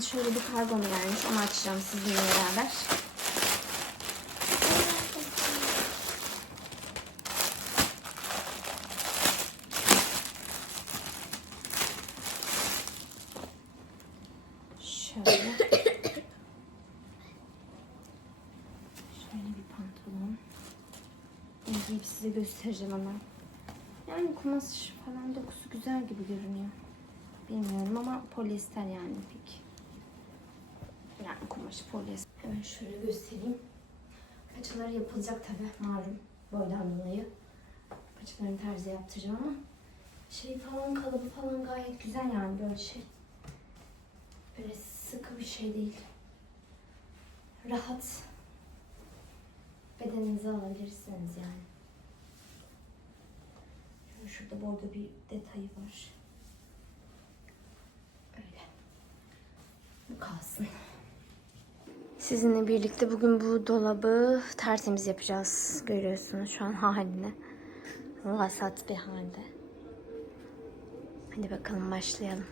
Şimdi şöyle bir kargom gelmiş. Onu açacağım sizinle beraber. Şöyle. Şöyle bir pantolon. Giyip size göstereceğim hemen. Yani kumaş falan dokusu güzel gibi görünüyor. Bilmiyorum ama polyester yani pek. Yani kumaşı polyester. Hemen şöyle göstereyim. Paçaları yapılacak tabi malum boydan dolayı. Paçalarını terzi yaptıracağım ama şey falan kalıbı falan gayet güzel yani böyle şey. Böyle sıkı bir şey değil. Rahat. Bedeninize alabilirsiniz yani. Şöyle Şurada bordo bir detayı var. Öyle. Bu kalsın. Sizinle birlikte bugün bu dolabı tertemiz yapacağız. Görüyorsunuz şu an halini. Vasat bir halde. Hadi bakalım başlayalım.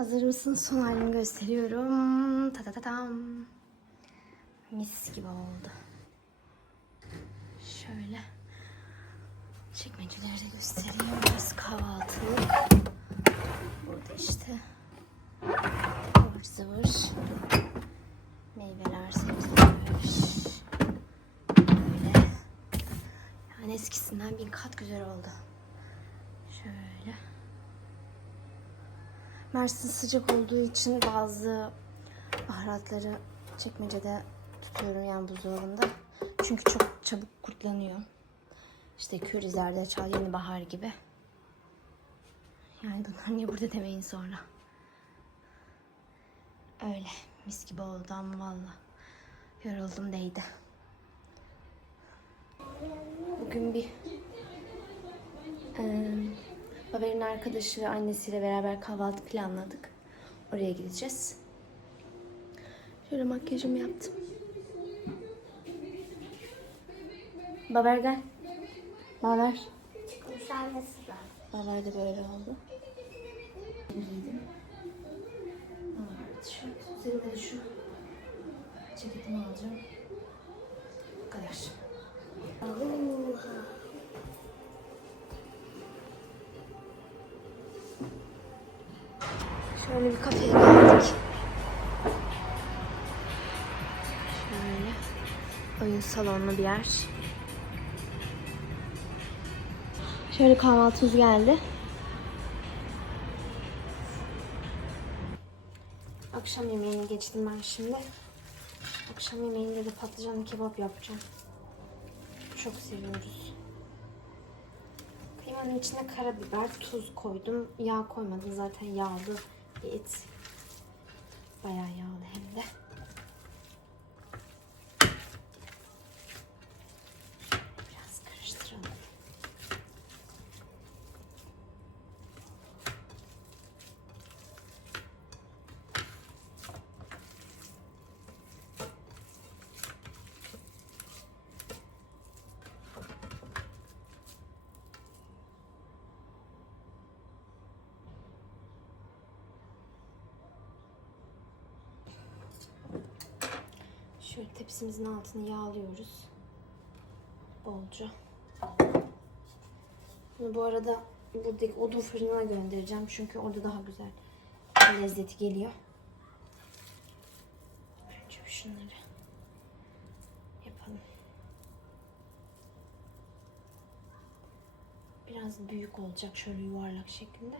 Hazır mısın? Son halini gösteriyorum. Ta ta ta tam. Mis gibi oldu. Şöyle. Çekmeceleri de göstereyim. Burası kahvaltılık. Burada işte ıvır zıvır meyveler, sebzeler. Böyle. Yani eskisinden bin kat güzel oldu. Şöyle. Mersin sıcak olduğu için bazı baharatları çekmecede tutuyorum yani buzdolabında. Çünkü çok çabuk kurtlanıyor. İşte köri, zerdeçal, yeni bahar gibi. Yani bunlar niye burada demeyin sonra. Öyle mis gibi oldu ama valla. Yoruldum değdi. Bugün bir eee Baber'in arkadaşı annesiyle beraber kahvaltı planladık. Oraya gideceğiz. Şöyle makyajımı yaptım. Baber gel. Baber. Sen nasıl var? Baber de böyle oldu. Giydim. Üzerine de şu ceketimi alacağım. Bu kadar. Oha. Şöyle bir kafeye geldik. Şöyle oyun salonlu bir yer. Şöyle kahvaltımız geldi. Akşam yemeğine geçtim ben şimdi. Akşam yemeğinde de patlıcanlı kebap yapacağım. Çok seviyoruz. Kıymanın içine karabiber, tuz koydum. Yağ koymadım zaten yağlı et. Bayağı yağlı hem de. Biraz karıştıralım. Şöyle tepsimizin altını yağlıyoruz. Bolca. Bunu bu arada buradaki odun fırınına göndereceğim. Çünkü orada daha güzel lezzeti geliyor. Önce şunları yapalım. Biraz büyük olacak şöyle yuvarlak şeklinde.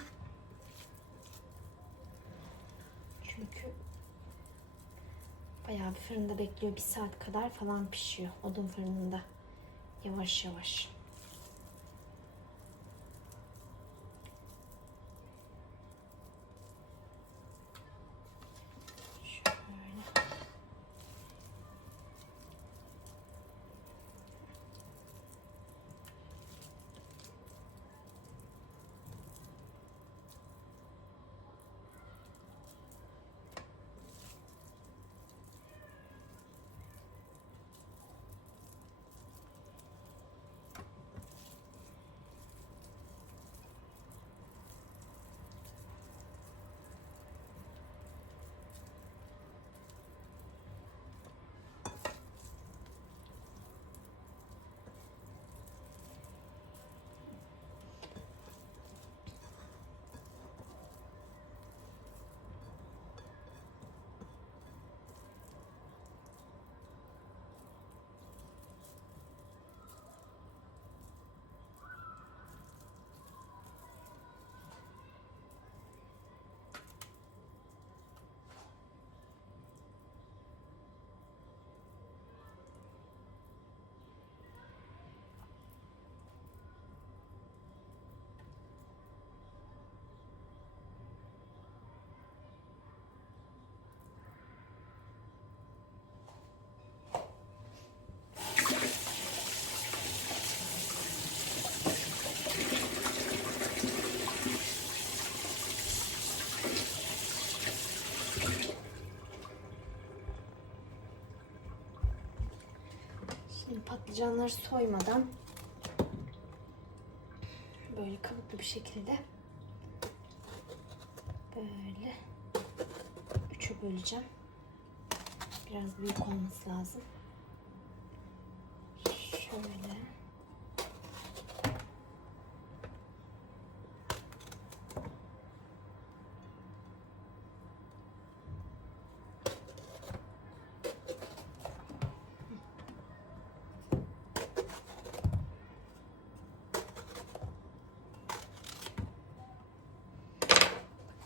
Çünkü Bayağı bir fırında bekliyor. Bir saat kadar falan pişiyor odun fırınında. Yavaş yavaş. Şöyle. Şimdi patlıcanları soymadan böyle kalıplı bir şekilde Böyle üçe böleceğim. Biraz büyük olması lazım. Şöyle.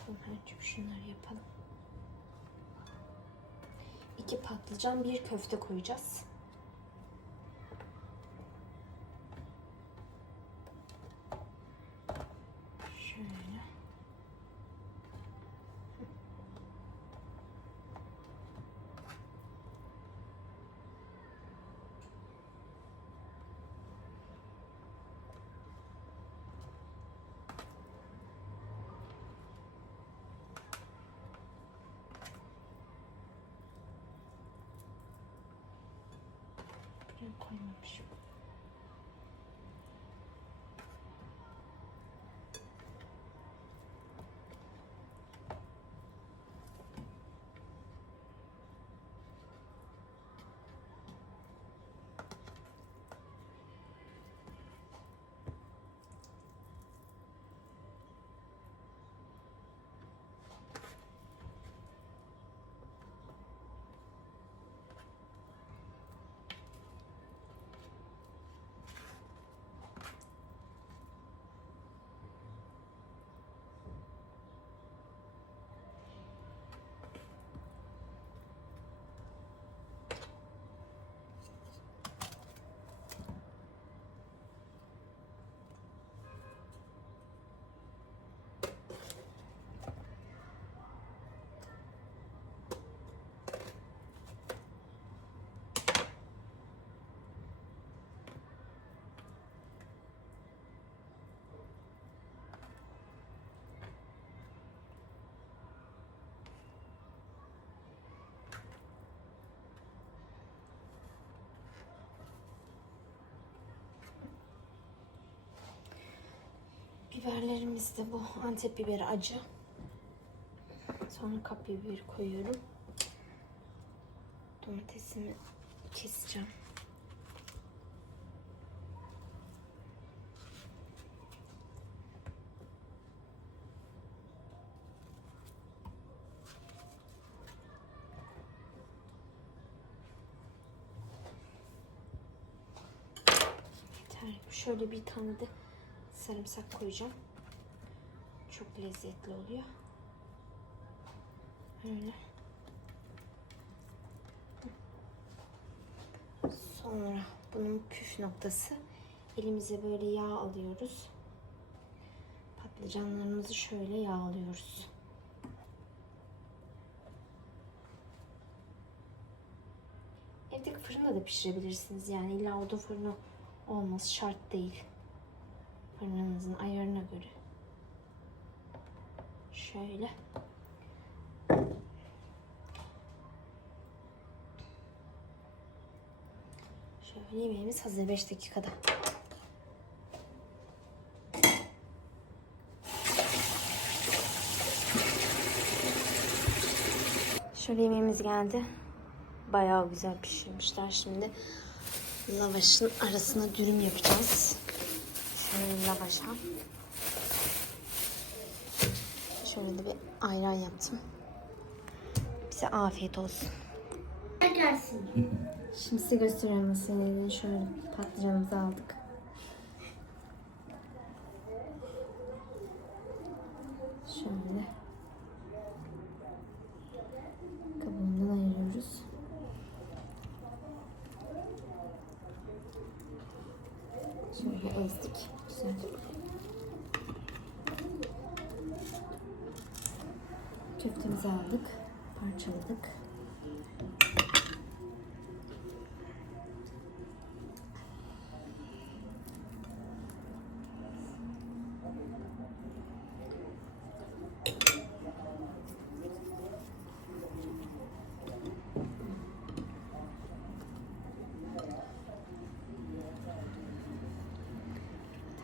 Bakalım önce şunları yapalım. İki patlıcan, bir köfte koyacağız. 换一个皮 Biberlerimiz de bu. Antep biberi acı. Sonra kapya biberi koyuyorum. Domatesimi keseceğim. Yeter. Şöyle bir tane de sarımsak koyacağım. Çok lezzetli oluyor. Öyle. Sonra bunun püf noktası elimize böyle yağ alıyoruz. Patlıcanlarımızı şöyle yağlıyoruz. Evdeki fırında da pişirebilirsiniz. Yani illa odun fırını olması şart değil. Fırınınızın ayarına göre. Şöyle. Şöyle yemeğimiz hazır 5 dakikada. Şöyle yemeğimiz geldi. Bayağı güzel pişirmişler. Şimdi lavaşın arasına dürüm yapacağız. Lavaşa. Şöyle de bir ayran yaptım. Bize afiyet olsun. Gelsin. Şimdi size gösteriyorum nasıl yenildiğini. Şöyle patlıcanımızı aldık. Şöyle. Kabuğundan ayırıyoruz. Şöyle ezdik. Güzel. Köftemizi aldık. Parçaladık.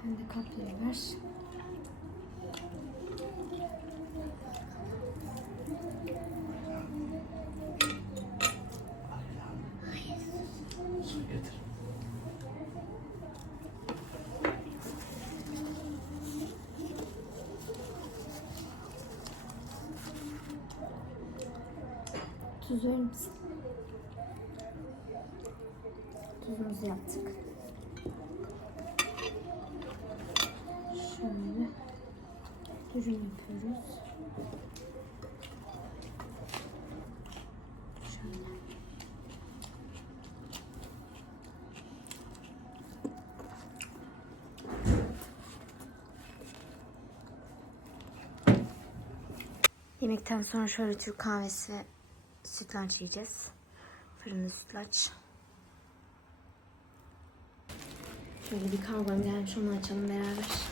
Tane de kapya. Verir misin? Tuzumuzu yaptık. Şöyle dürüm yapıyoruz. Yemekten sonra şöyle Türk kahvesi ve sütlaç yiyeceğiz. Fırında sütlaç. Şöyle bir karbon gelmiş onu açalım beraber.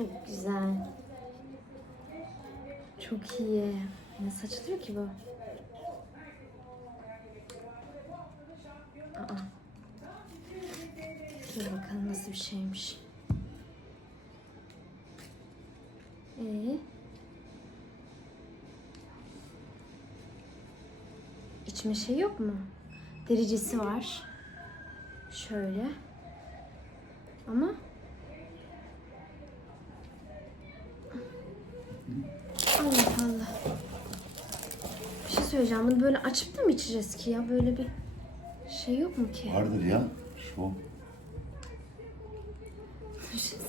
Çok güzel. Çok iyi. Nasıl açılıyor ki bu? Aa. Dur bakalım nasıl bir şeymiş. Ee? İçme şey yok mu? Derecesi var. Şöyle. Ama Allah Allah. Bir şey söyleyeceğim. Bunu böyle açıp da mı içeceğiz ki ya? Böyle bir şey yok mu ki? Vardır ya. Şu.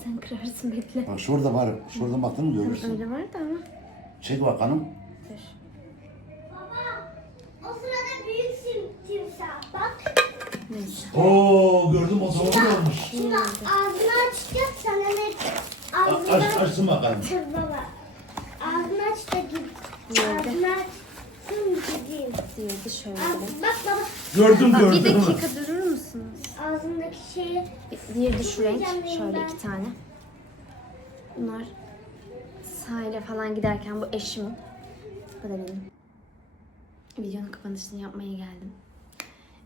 Sen kırarsın bekle. Bak şurada var. Şuradan baktın mı görürsün. Öyle var da ama. Çek bakalım. Dur. O sırada büyük sim- timsah. Bak. Neyse. Oo gördüm o zaman olmuş. Şimdi ağzını açacak sana ne? Aç, Ağzını açsın bakalım. Baba. Ağzını aç da git. Ağzını açsın gideyim. Diyordu şöyle. Ağz- Bak baba. Gördüm Bak bir gördüm. dakika durur musunuz? Ağzındaki şeyi Bir- Diğeri şu renk. Şöyle ben. iki tane. Bunlar sahile falan giderken bu eşimin. Bu da benim. Videonun kapanışını yapmaya geldim.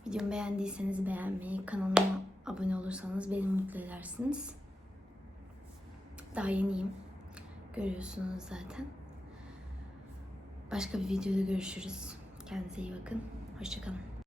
Videomu beğendiyseniz beğenmeyi, kanalıma abone olursanız beni mutlu edersiniz. Daha yeniyim. Görüyorsunuz zaten. Başka bir videoda görüşürüz. Kendinize iyi bakın. Hoşçakalın.